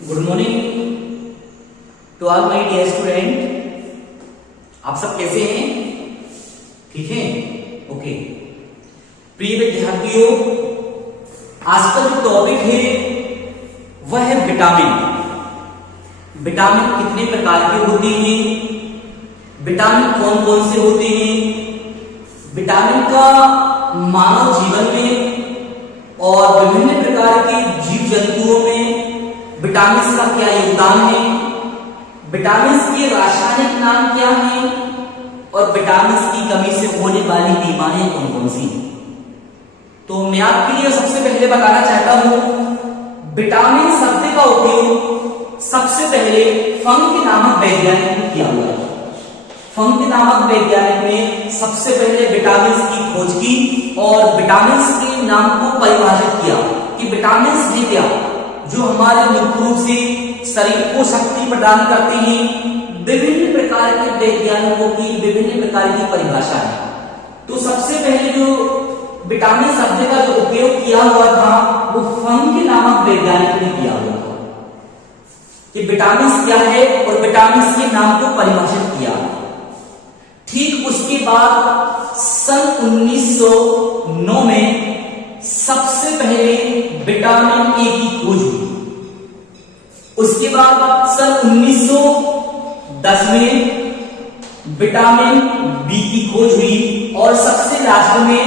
Good morning to all my dear student. आप सब कैसे हैं? ठीक है, ओके। प्रिय विद्यार्थियों, आज का जो टॉपिक है वह है विटामिन। विटामिन कितने प्रकार के होते हैं, विटामिन कौन कौन से होते हैं, विटामिन का मानव जीवन में और विभिन्न प्रकार के जीव जंतुओं में विटामिन का क्या योगदान है, विटामिन के रासायनिक नाम क्या है और विटामिन की कमी से होने वाली बीमारियां कौन कौन सी हैं। तो मैं आपके लिए सबसे पहले बताना चाहता हूं, विटामिन शब्द का उपयोग सबसे पहले फंक नामक वैज्ञानिक ने किया हुआ है। फंक नामक वैज्ञानिक ने सबसे पहले विटामिन की खोज की और विटामिन के नाम को परिभाषित किया कि विटामिन है क्या, जो हमारे मुख्य रूप से शरीर को शक्ति प्रदान करते हैं। विभिन्न प्रकार के वैज्ञानिकों की विभिन्न प्रकार की परिभाषा है। तो सबसे पहले जो विटामिन शब्द का जो उपयोग किया हुआ था वो फंक नामक वैज्ञानिक ने किया हुआ था कि विटामिन क्या है और विटामिन के नाम को परिभाषित किया। ठीक उसके बाद सन 1909 में सबसे पहले विटामिन ए की खोज हुई। उसके बाद सन 1910 में विटामिन बी की खोज हुई और सबसे लास्ट में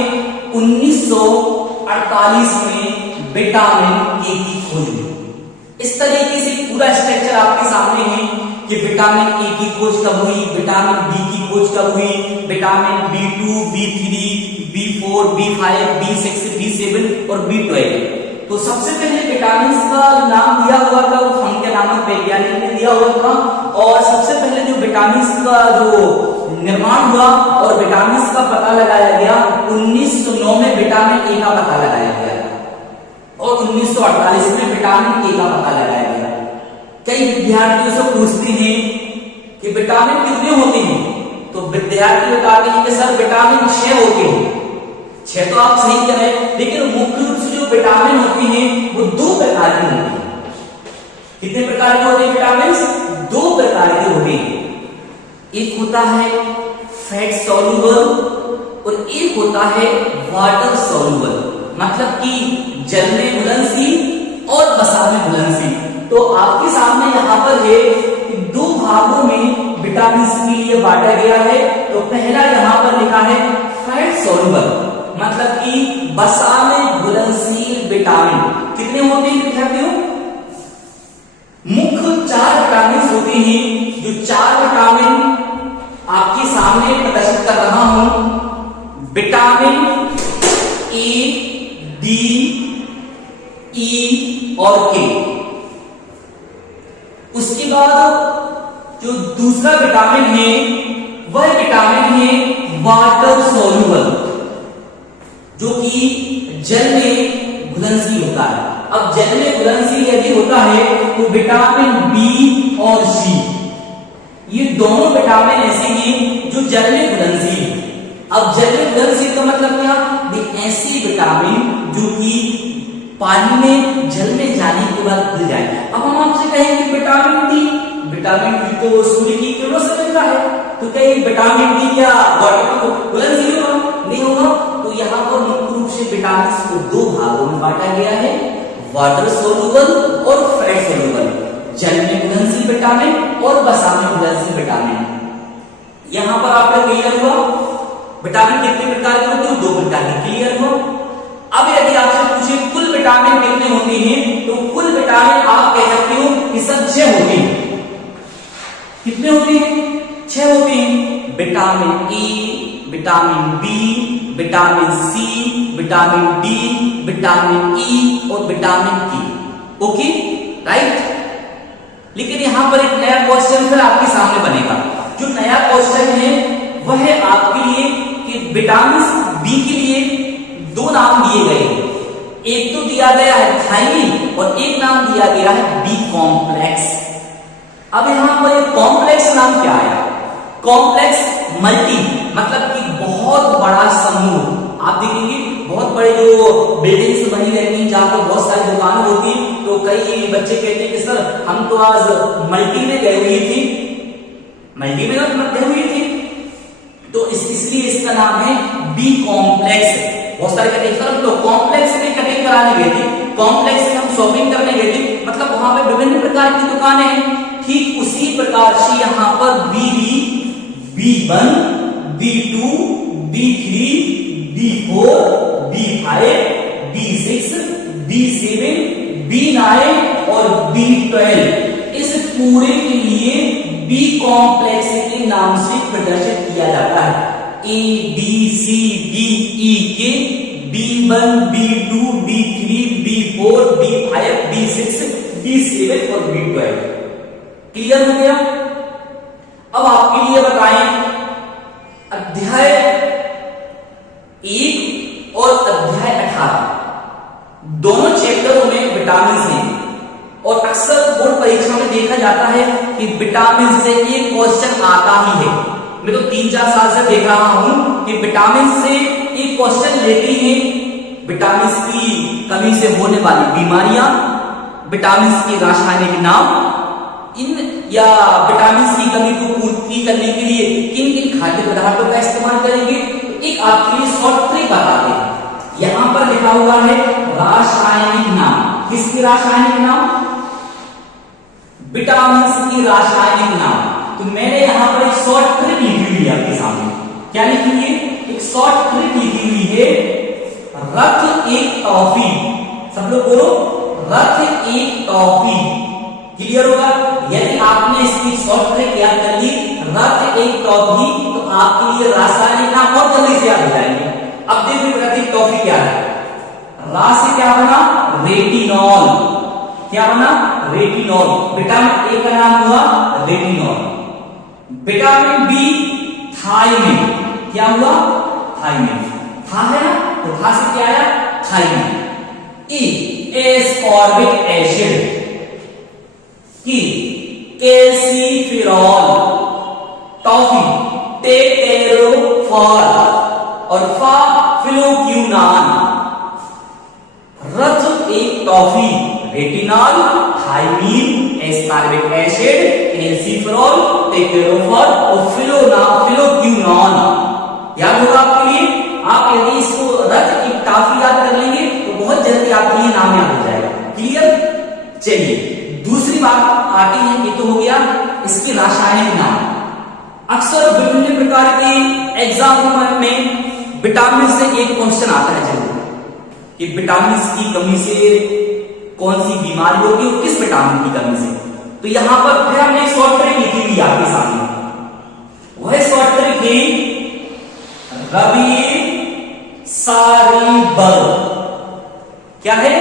1948 में विटामिन ए की खोज हुई। इस तरीके से पूरा स्ट्रक्चर आपके सामने है कि विटामिन ए की खोज कब हुई, विटामिन बी की खोज कब हुई, vitamin B2, B3, B4, B5, B6, B7 और B12। तो सबसे पहले विटामिन का नाम दिया हुआ था वो फंक नामक वैज्ञानिक ने दिया हुआ था और सबसे पहले जो विटामिन का जो निर्माण हुआ और विटामिन का पता लगाया गया 1909 में विटामिन ए का पता लगाया गया और 1948 में विटामिन ए का पता लगाया गया। कई विद्यार्थियों से पूछते हैं कि विटामिन कितने होते हैं, तो विद्यार्थी बताते हैं कि सर विटामिन 6 होते हैं। 6 तो आप सही कह रहे हैं, लेकिन मुख्य रूप से जो विटामिन होती हैं वो 2 प्रकार के होते हैं। कितने प्रकार के होते हैं विटामिन? 2 प्रकार के होते हैं। एक होता है फैट सॉल्युबल और एक होता है वाटर सॉल्युबल, मतलब कि जल में घुलनशील और वसा में घुलनशील। तो आपके सामने यहाँ पर है कि 2 भागों में विटामिन के लिए बांटा गया है। तो पहला यहाँ पर लिखा है फैट सॉल्युबल, मतलब कि वसा में घुलनशील विटामिन। कितने होते हैं विद्यार्थियों? मुख्य 4 विटामिन होते हैं। जो 4 विटामिन आपके सामने प्रदर्शित कर रहा हूं, विटामिन ए, डी, ई और के। उसके बाद जो दूसरा विटामिन है वह विटामिन है वाटर सॉल्युबल, जो कि जल में घुलनशील होता है। अब जल में घुलनशील यदि होता है तो विटामिन बी और सी, ये दोनों विटामिन ऐसे हैं जो जल में घुलनशील है। अब जल में घुलनशील का मतलब क्या? ऐसी विटामिन जो कि पानी में जल में जाने के बाद घुल जाए। अब हम आपसे कहेंगे विटामिन डी, विटामिन डी तो सूर्य की किरणों से मिलता है, तो क्या ये विटामिन डी क्या वाटर को घुलनशील होगा? नहीं होगा। तो यहाँ पर मुख्य रूप से विटामिन को 2 भागों में बांटा गया है, वाटर सोल्यूबल और फैट सोल्यूबल। जल में घुलनशील विटामिन और वसा में घुलनशील विटामिन। यहाँ पर आपका क्लियर हुआ विटामिन कितने प्रकार के होते हैं? 2 प्रकार के। क्लियर हुआ? अब यदि आपसे पूछे कुल विटामिन कितने होते हैं, तो कुल विटामिन आप कह सकते हो कि सब 6 होते हैं। कितने होते हैं? 6 होते हैं। Vitamin A, vitamin B, vitamin C, vitamin D, vitamin E और विटामिन के। Okay, right. लेकिन यहां पर एक नया क्वेश्चन फिर आपके सामने बनेगा। जो नया क्वेश्चन है वह है आपके लिए कि विटामिन बी के लिए 2 नाम दिए गए हैं। एक तो दिया गया है थायमिन और एक नाम दिया गया है बी कॉम्प्लेक्स। अब यहां पर ये कॉम्प्लेक्स नाम क्या आया? कॉम्प्लेक्स मल्टी, मतलब कि बहुत बड़ा समूह। आप देखेंगे बहुत बड़े जो बिल्डिंग्स बनी रहती हैं जहां पर बहुत सारी दुकानें होती हैं, तो तो कई बच्चे कहते हैं कि सर हम तो आज मल्टी में गए हुई थी, मल्टी में गए हुई थी, तो इसलिए इसका नाम है बी कॉम्प्लेक्स। बहुत सारे कहते हैं सर हम तो कॉम्प्लेक्स में कटिंग कराने गए थे, कॉम्प्लेक्स में हम शॉपिंग करने गए थे, मतलब वहां पे विभिन्न प्रकार की दुकानें हैं। ठीक उसी प्रकार से यहाँ पर B1, B2, B3, B4, B5, B6, B7, B9 और B12 इस पूरे के लिए बी कॉम्प्लेक्स के नाम से प्रदर्शित किया जाता है। A B C D E के B1, B2, B3, B4, B5, B6, B7 और B12 क्लियर हो गया। अब आपके लिए बताएं अध्याय 1 और अध्याय 18 दोनों चैप्टरों में विटामिन हैं और अक्सर बोर्ड परीक्षा में देखा जाता है कि विटामिन से एक क्वेश्चन आता ही है। मैं तो 3-4 साल से देख रहा हूं कि विटामिन से एक क्वेश्चन लेती है, विटामिन की कमी से होने वाली बीमारियां, विटामिन के रासायनिक नाम, इन या विटामिन की कमी को पूर्ति करने के लिए किन किन खाद्य पदार्थों का इस्तेमाल करेंगे। तो एक आपके लिए शॉर्ट ट्रिक बताते हैं। यहां पर लिखा हुआ है रासायनिक नाम। किसके रासायनिक नाम? विटामिन की रासायनिक नाम। तो मैंने यहां पर एक शॉर्ट ट्रिक लिखी हुई है आपके सामने। क्या लिखी हुई है? एक शॉर्ट ट्रिक लिखी हुई है, रख एक टॉफी। सब लोग बोलो, रख एक टॉफी। क्लियर होगा? यदि आपने इसकी शॉर्ट ट्रिक याद कर ली, रख एक टॉफी, तो आपके लिए रासायनिक नाम और जल्दी से याद हो जाएंगे। अब देखिए रख एक टॉफी क्या है। रा से क्या बना? रेटिनॉल। क्या बना? रेटिनॉल। विटामिन ए का नाम हुआ रेटिनॉल। Vitamin B thiamine. क्या हुआ? थायमिन। था है ना, तो था से क्या आया? थायमिन। ई एस्कॉर्बिक एसिड की कैल्सिफेरॉल। टॉफी टेटेरोफॉर और फा फिलोक्यूनान। रथ एक toffee retinol, thiamine, ascorbic acid, calciferol, टेटेरोफॉर और फिलोक्यूनान। याद होगा आपके लिए। आप यदि इसको रथ एक टॉफी याद कर लेंगे तो बहुत जल्दी आपके लिए नाम याद हो जाएगा। क्लियर? चलिए दूसरी बात आती है, ये तो हो गया इसके रासायनिक नाम। अक्सर विभिन्न प्रकार के एग्जाम में विटामिन से एक क्वेश्चन आता है जरूर कि विटामिन की कमी से कौन सी बीमारी होगी और किस विटामिन की कमी से। तो यहां पर फिर हमने शॉर्ट ट्रिक लिखी हुई आपके सामने। वह शॉर्ट ट्रिक है रवि सारीबल। क्या है?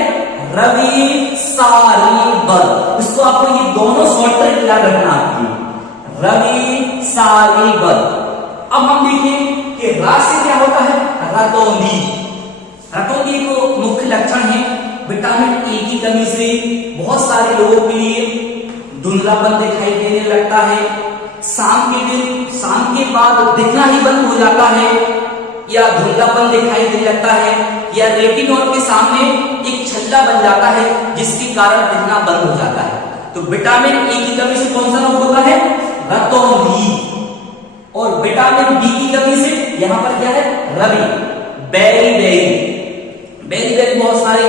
रवि सारीबल। इसको आपको ये दोनों शॉर्ट ट्रिक याद रखना आपकी। रवि सारीबल। अब हम देखें कि रा से क्या होता है? रतौंधी। रतौंधी को मुख्य लक्षण है विटामिन ए की कमी से बहुत सारे लोगों के लिए धुंधलापन दिखाई देने लगता है। शाम के बाद दिखना ही बंद हो जाता है या धुंधलापन दिखाई देने लगता है या रेटिनॉल के सामने एक छल्ला बन जाता है जिसके कारण दिखना बंद हो जाता है। तो विटामिन ए की कमी से कौन सा रोग होता है? रतौंधी। और विटामिन बी की कमी से यहां पर क्या है? रवि। बेरी बहुत सारे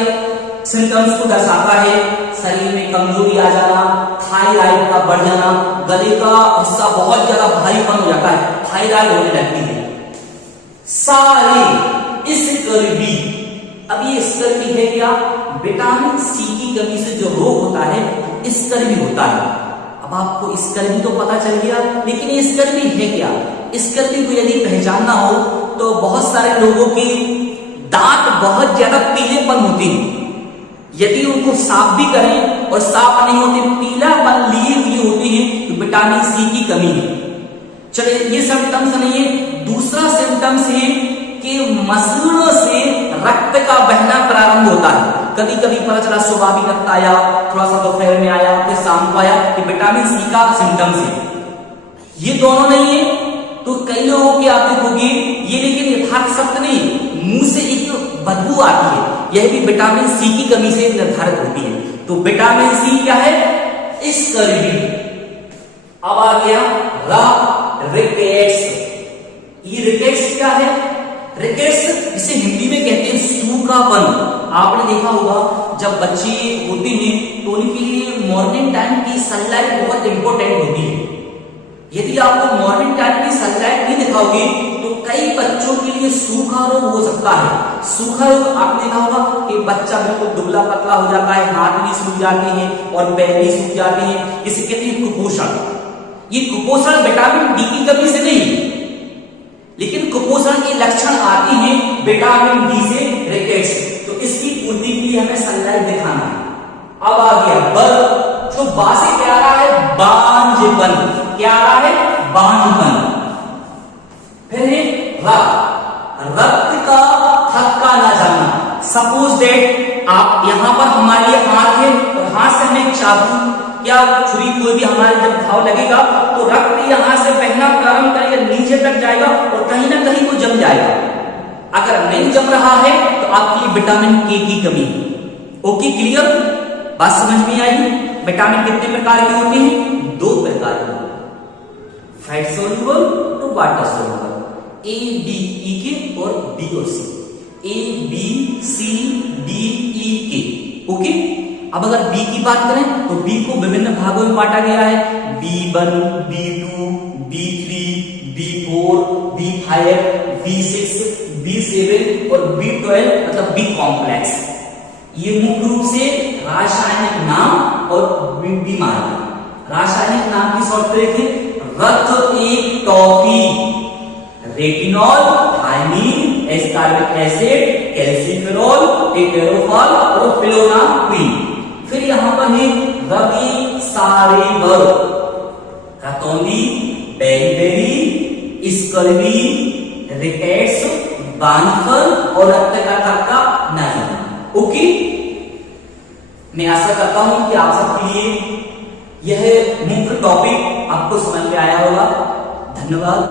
सिम्टम्स को दर्शाता है। शरीर में कमजोरी आ जाना, थायराइड का बढ़ जाना, गले का हिस्सा बहुत ज्यादा भारीपन हो जाता है, थायराइड होने लगती है। सारे स्कर्वी। अब ये स्कर्वी है क्या? विटामिन सी की कमी से जो रोग होता है स्कर्वी होता है। अब आपको स्कर्वी तो पता चल गया, लेकिन ये स्कर्वी है क्या? स्कर्वी को यदि पहचानना हो तो बहुत सारे लोगों के दांत बहुत ज्यादा पीलेपन होते हैं। यदि उनको साफ भी करें और साफ नहीं होते, पीलापन लिए हुए होते हैं, तो विटामिन सी की कमी है। चलिए ये सिम्टम्स नहीं है। दूसरा सिम्टम्स है कि मसूड़ों से रक्त का बहना प्रारंभ होता है। कभी कभी पता चला सुबह भी रक्त आया, थोड़ा सा दोपहर में आया, फिर शाम को आया, कि विटामिन सी का सिम्टम्स है। ये दोनों नहीं है तो कई लोगों की आदत होगी ये, लेकिन यथार्थ सत्य नहीं। मुंह से एक बदबू आती है, यह भी विटामिन सी की कमी से निर्धारित होती है। तो विटामिन सी क्या है? स्कर्वी। अब आ गया रिकेट्स। ये रिकेट्स क्या है? रिकेट्स इसे हिंदी में कहते हैं सूखापन। आपने देखा होगा जब बच्चे होते हैं तो उनके लिए मॉर्निंग टाइम की सनलाइट बहुत इंपॉर्टेंट होती है। यदि आपको मॉर्निंग टाइम की सनलाइट नहीं दिखाओगे तो कई बच्चों के लिए सूखा रोग हो सकता है। सूखा रोग आपने देखा होगा कि बच्चा बिल्कुल दुबला पतला हो जाता है, हाथ भी सूख जाते हैं और पैर भी सूख जाते हैं। इसे कहते हैं कुपोषण। ये कुपोषण विटामिन डी की कमी से नहीं, लेकिन कुपोषण के लक्षण आते हैं विटामिन डी से, रिकेट्स। तो इसकी पूर्ति के लिए हमें सनलाइट दिखाना है। अब आ गया बल्ब। तो बा से क्या आ रहा है? बांझपन। क्या आ रहा है? बांझपन। फिर है रक्त का थक्का ना जाना। सपोज दैट आप यहां पर हमारी हाथ है और हाथ से हमें चाकू या छुरी कोई भी हमारे जब घाव लगेगा तो रक्त यहां से बहना प्रारंभ करेगा, नीचे तक जाएगा और कहीं ना कहीं वो जम जाएगा। अगर नहीं जम रहा है तो आपके लिए विटामिन के की कमी है। Okay, clear? बात समझ में आई? विटामिन कितने प्रकार के होते हैं? 2 प्रकार के, फैट सोल्यूबल तो water soluble. A B E K और बी और सी। A B C D E के। ओके, अब अगर बी की बात करें तो बी को विभिन्न भागों में बांटा गया है। B1, B2, B3, B4, B5, B6, B7 और B12 मतलब बी कॉम्प्लेक्स। ये मुख्य रूप से रासायनिक नाम और बीमारी। रासायनिक नाम की शॉर्ट ट्रिक है रक्त एक toffee, retinol, thiamine, ascorbic acid, calciferol, टेटेरोफॉल और फ्लोनाक्विन। फिर यहां पर है रवि सारेबर, रतौंधी, बेरीबेरी, स्कर्वी, रिकेट्स, बांझपन और रक्त का थक्का न जाना। ओके, मैं आशा करता हूं कि आप सबके लिए यह मुख्य टॉपिक आपको समझ में आया होगा। धन्यवाद।